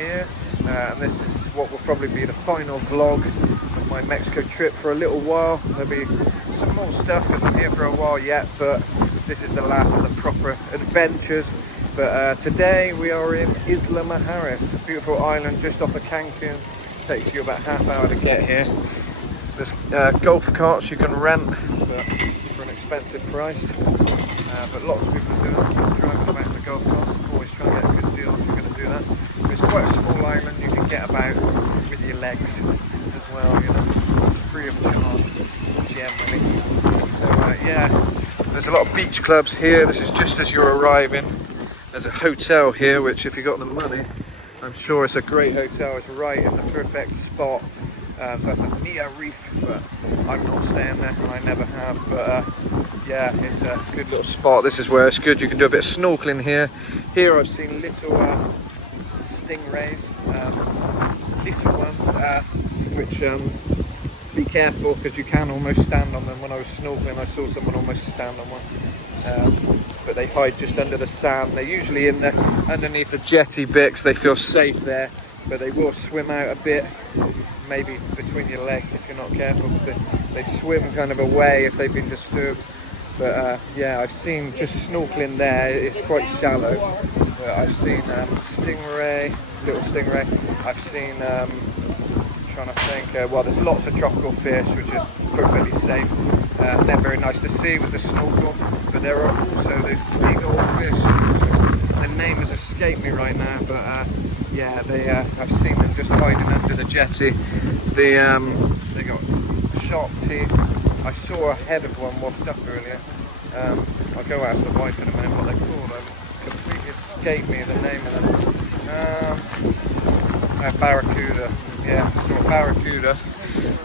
here, and this is what will probably be the final vlog of my Mexico trip for a little while. There'll be some more stuff because I'm here for a while yet, but this is the last of the proper adventures. But today we are in Isla Mujeres, a beautiful island just off of Cancun. Takes you about half hour to get here. There's golf carts you can rent for an expensive price, but lots of people do it, driving about in the golf cart. Always try and get a good deal if you're going to do that. But it's quite a small island, you can get about with your legs as well, you know. It's free of charge, generally. So yeah, there's a lot of beach clubs here. This is just as you're arriving. There's a hotel here, which if you got the money, I'm sure it's a great hotel. It's right in the perfect spot. So that's a Nia Reef, but I'm not staying there, and I never have. But yeah, it's a good little spot. This is where it's good. You can do a bit of snorkeling here. Here I've seen little stingrays, little ones, which be careful because you can almost stand on them. When I was snorkeling, I saw someone almost stand on one. But they hide just under the sand. They're usually in the underneath the jetty bits. They feel safe there, but they will swim out a bit, maybe between your legs if you're not careful, because they swim kind of away if they've been disturbed. But yeah, I've seen just snorkeling there. It's quite shallow, but I've seen stingray, little stingray. I've seen trying to think, well, there's lots of tropical fish which are perfectly safe. They're very nice to see with the snorkel, but there are also those big old fish. The name has escaped me right now, but yeah, I've seen them just hiding under the jetty. They got sharp teeth. I saw a head of one washed up earlier. I'll go ask the wife in a minute what they're called. Completely escaped me the name of them. Barracuda. Yeah, I saw a barracuda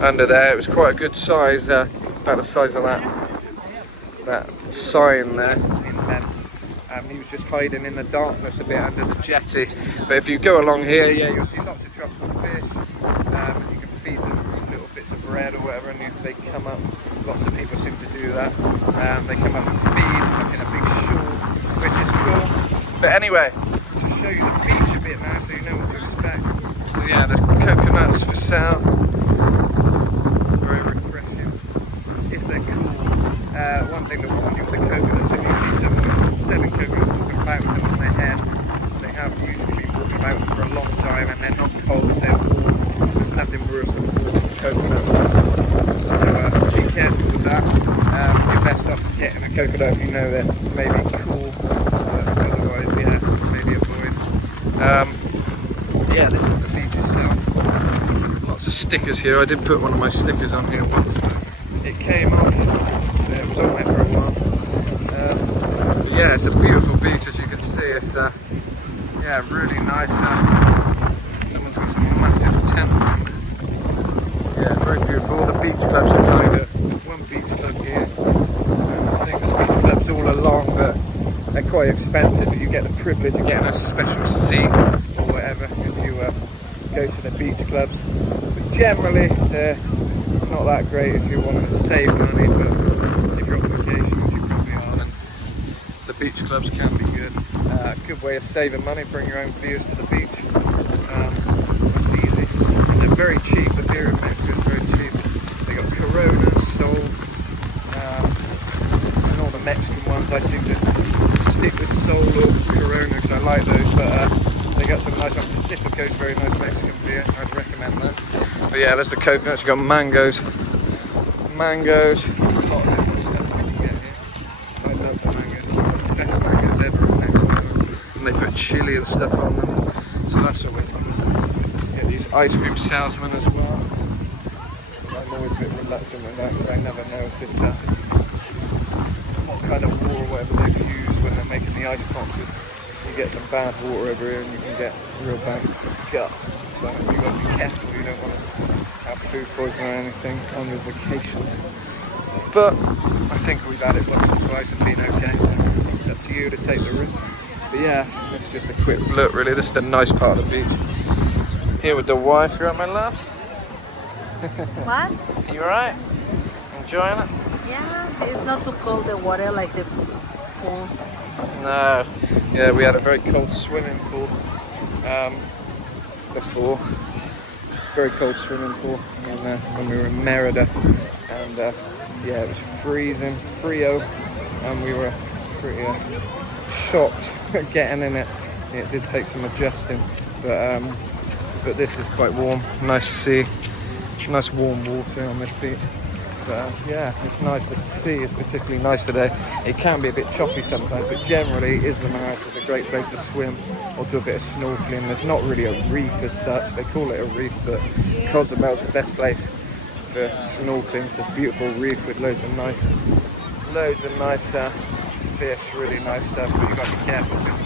under there. It was quite a good size, about the size of that sign there in length. He was just hiding in the darkness a bit under the jetty. But if you go along here, yeah, you'll see lots of tropical fish. You can feed them little bits of bread or whatever, and they come up. Lots of people seem to do that. They come up and feed like in a big shawl, which is cool. But anyway, to show you the beach a bit now, so you know what to expect. So yeah, there's coconuts for sale. Very refreshing, if they're cool. One thing to warn you with the coconuts, if you see someone selling coconuts walking about with them on their head, they have usually been walking about them for a long time, and they're not cold, they're warm. There's nothing worse than warm coconut. So be careful with that. You're best off getting a coconut if you know they're maybe cool, but otherwise, yeah, maybe avoid. Yeah, this is the beach itself. Lots of stickers here. I did put one of my stickers on here once, but it came off. It was on there for a while. Yeah, it's a beautiful beach, as you can see. It's yeah, really nice. Someone's got some massive tent. Yeah, very beautiful. All the beach clubs are kind of one beach club here. I think there's beach clubs all along, but they're quite expensive. But you get the privilege of getting a special seat or whatever if you go to the beach clubs. But generally, they're not that great if you want to save money. But if you're on vacation, which you probably are, then the beach clubs can be good. Good way of saving money. Bring your own beers to the beach. It's easy. And they're very cheap. The beer in Mexico is very cheap. They got Corona, Sol, and all the Mexican ones. I seem to stick with Sol or Corona because I like those. But they got some nice ones. Pacifico's very nice Mexican beer. I'd recommend that. But yeah, there's the coconuts. You got mangoes. Mangoes. A lot of different stuff you can get here. I love the mangoes. The best mangoes ever in Mexico. And they put chili and stuff on them. So that's always cool. Get these ice cream salesmen as well. I'm always a bit reluctant with that because I never know if it's what kind of water or whatever they've used when they're making the ice boxes. You get some bad water over here and you can get real bad guts. So you've got to be careful. You don't want to have food poisoning or anything on your vacation. But I think we've had it once or twice and been okay. It's up to you to take the risk. But yeah, it's just a quick look really. This is the nice part of the beach. Here with the wife. You alright, my love? What? You alright? Enjoying it? Yeah, it's not too cold, the water, like the pool. No. Yeah, we had a very cold swimming pool. before. Very cold swimming pool when we were in Merida, and yeah, it was freezing, Frio, and we were pretty shocked at getting in it. It did take some adjusting, but this is quite warm. Nice sea, nice warm water on this beach. But yeah, it's nice. The sea is particularly nice today. It can be a bit choppy sometimes, but generally Isla is a great place to swim or do a bit of snorkeling. There's not really a reef as such. They call it a reef, but Cozumel is the best place for snorkeling. It's a beautiful reef with loads of nice fish, really nice stuff. But you've got to be careful because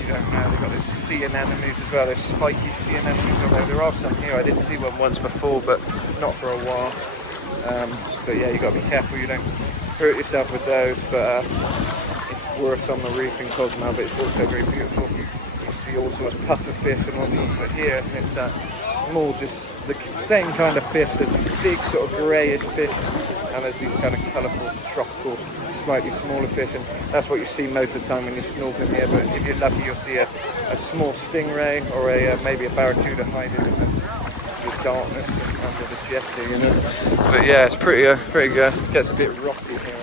you don't know. They've got those sea anemones as well. Those spiky sea anemones. Although there are some here. I did see one once before, but not for a while. But yeah, you got to be careful you don't hurt yourself with those. But it's worse on the reef in Cozumel, but it's also very beautiful. You see all sorts of puffer fish and all sorts. But here it's more just the same kind of fish. There's a big sort of greyish fish, and there's these kind of colourful tropical, slightly smaller fish, and that's what you see most of the time when you're snorkeling here. But if you're lucky, you'll see a small stingray or maybe a barracuda hiding in the darkness under the jetty, you know. But yeah, it's pretty good. It gets a bit rocky here.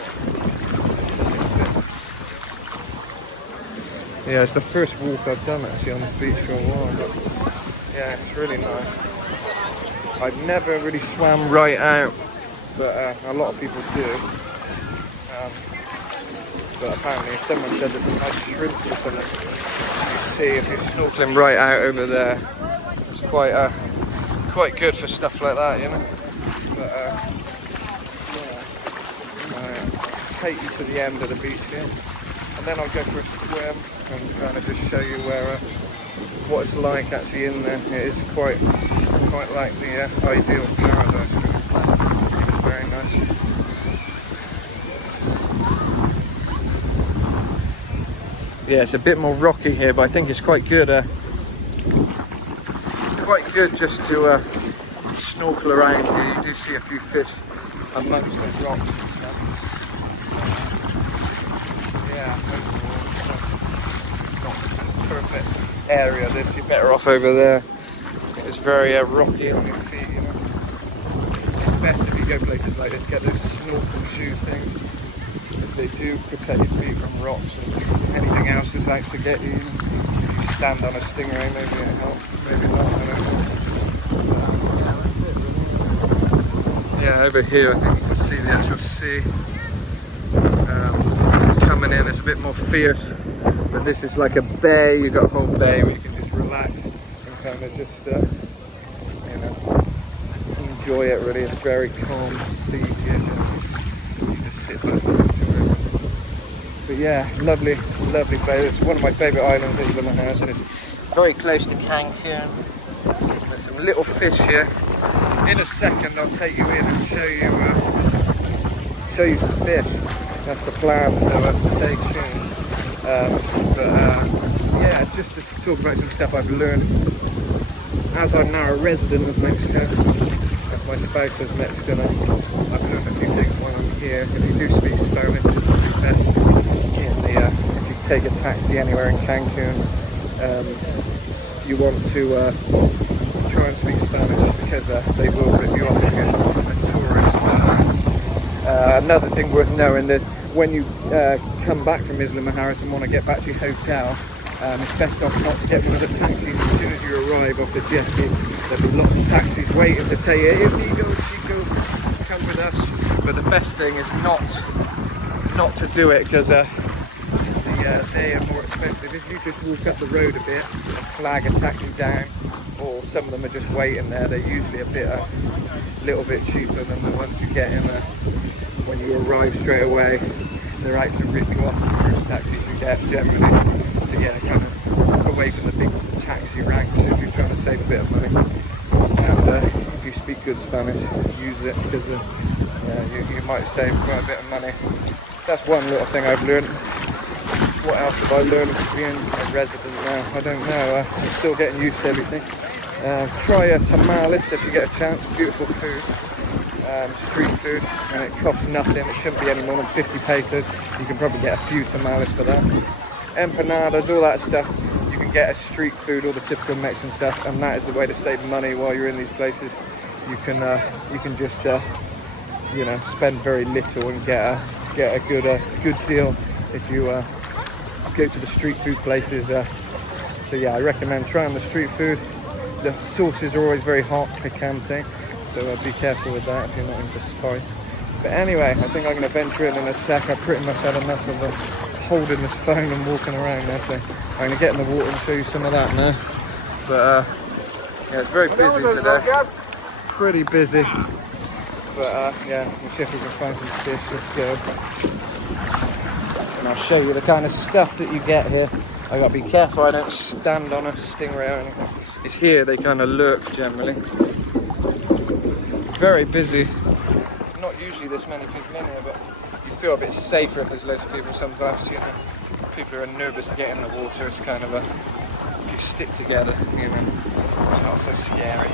Yeah, it's the first walk I've done actually on this beach for a while, but yeah, it's really nice. I've never really swam right out, but a lot of people do. But apparently someone said there's some nice shrimps or something you see if you're snorkeling right out over there. It's quite good for stuff like that, you know. But I'll take you to the end of the beach here, and then I'll go for a swim and kind of just show you what it's like actually in there. It is quite like the ideal paradise. It's very nice. Yeah, it's a bit more rocky here, but I think it's quite good. Quite good just to snorkel around here. You do see a few fish amongst the rocks and stuff. Yeah, not perfect area. This you're better off over there. It's very rocky on your feet, you know. It's best if you go places like this, get those snorkel shoe things, because they do protect your feet from rocks and anything else that's out to get you. If you stand on a stingray, maybe it helps, maybe not, I don't know. Yeah, over here I think you can see the actual sea coming in. It's a bit more fierce, but this is like a bay. You've got a whole bay where you can just relax and kind of just enjoy it. Really, it's very calm seas here. You just sit back and enjoy it. But yeah, lovely bay. It's one of my favourite islands, Isla, and it's very close to Cancun. There's some little fish here. In a second, I'll take you in and show you some fish. That's the plan, so stay tuned. Yeah, just to talk about some stuff I've learned as I'm now a resident of Mexico. As my spouse is Mexican, I've learned a few things while I'm here. If you do speak Spanish, it's probably best if you take a taxi anywhere in Cancun, you want to try and speak Spanish, because they will rip you off if you're a tourist. Another thing worth knowing, that when you come back from Isla Mujeres and want to get back to your hotel, it's best off not to get one of the taxis as soon as you arrive off the jetty. There'll be lots of taxis waiting to tell you, amigo, chico, come with us. But the best thing is not to do it, because they are more expensive. If you just walk up the road a bit and flag a taxi down, or some of them are just waiting there, they're usually a little bit cheaper than the ones you get in when you arrive straight away. They're out to rip you off the first taxis you get generally. So yeah, kind of away from the big taxi ranks if you're trying to save a bit of money. And if you speak good Spanish, use it, because you might save quite a bit of money. That's one little thing I've learned. What else have I learned being a resident now? I don't know. I'm still getting used to everything. Try a tamales if you get a chance. Beautiful food, street food, and it costs nothing. It shouldn't be any more than 50 pesos. You can probably get a few tamales for that. Empanadas, all that stuff. You can get a street food, all the typical Mexican stuff, and that is the way to save money while you're in these places. You can just you know, spend very little and get a good deal if you go to the street food places. So yeah, I recommend trying the street food. The sauces are always very hot, picante, so be careful with that if you're not into spice. But anyway, I think I'm going to venture in a sec. I've pretty much had enough of holding this phone and walking around now, so I'm going to get in the water and show you some of that now. But yeah, it's very busy today. Pretty busy. But yeah, we'll see if we can find some fish. Let's go. And I'll show you the kind of stuff that you get here. I gotta be careful I don't stand on a stingray or anything. It's here they kind of lurk generally. Very busy. Not usually this many people in here, but you feel a bit safer if there's loads of people sometimes, you know. People are nervous to get in the water. It's kind of you stick together, you know. It's not so scary.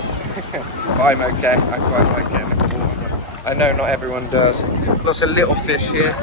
But I'm okay. I quite like getting in the water, but I know not everyone does. Lots of little fish here.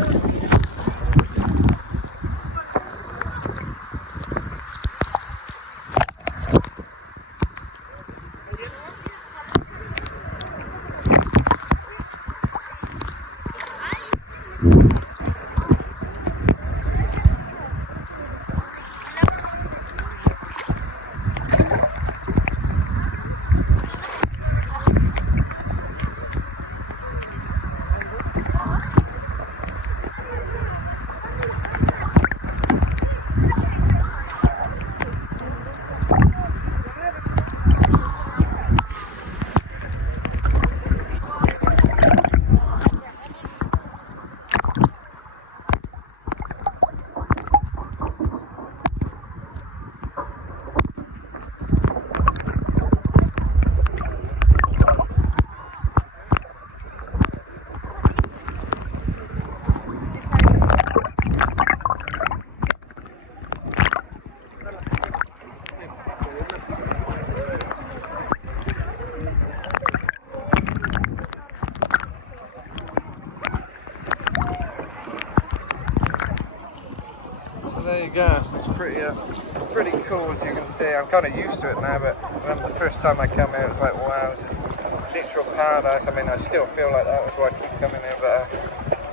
There you go. It's pretty cool, as you can see. I'm kind of used to it now, but I remember the first time I came here, it was like, wow, it's literal paradise. I mean, I still feel like that, that's why I keep coming here. But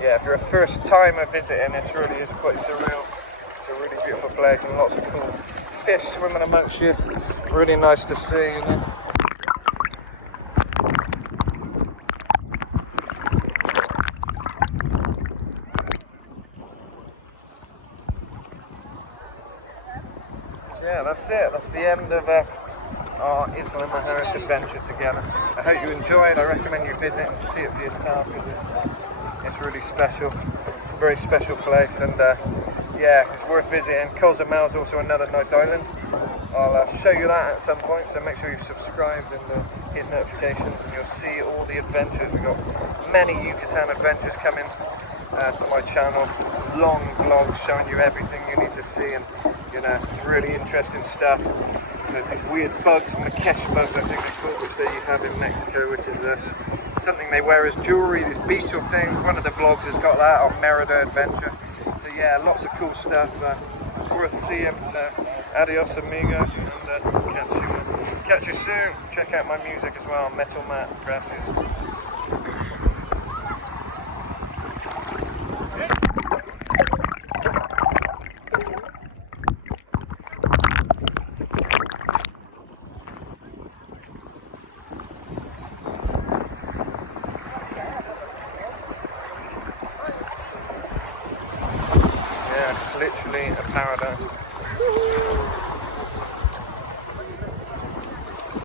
yeah, if you're a first timer visiting, this really is quite surreal. It's a really beautiful place and lots of cool fish swimming amongst you. Really nice to see, you know. Yeah, that's it. That's the end of our Isla Mujeres adventure together. I hope you enjoyed. I recommend you visit and see it for yourself, because it's really special. It's a very special place, and yeah, it's worth visiting. Cozumel is also another nice island. I'll show you that at some point, so make sure you've subscribed and hit notifications, and you'll see all the adventures. We've got many Yucatan adventures coming to my channel. Long vlogs showing you everything you need to see, and you know, it's really interesting stuff. There's these weird bugs, Makesh bugs I think they're called, which they have in Mexico, which is something they wear as jewellery, these beetle things. One of the vlogs has got that on Merida Adventure. So yeah, lots of cool stuff. It's worth seeing. So adios amigos, and catch you soon. Check out my music as well, Metal Matt. Gracias. Literally a paradise.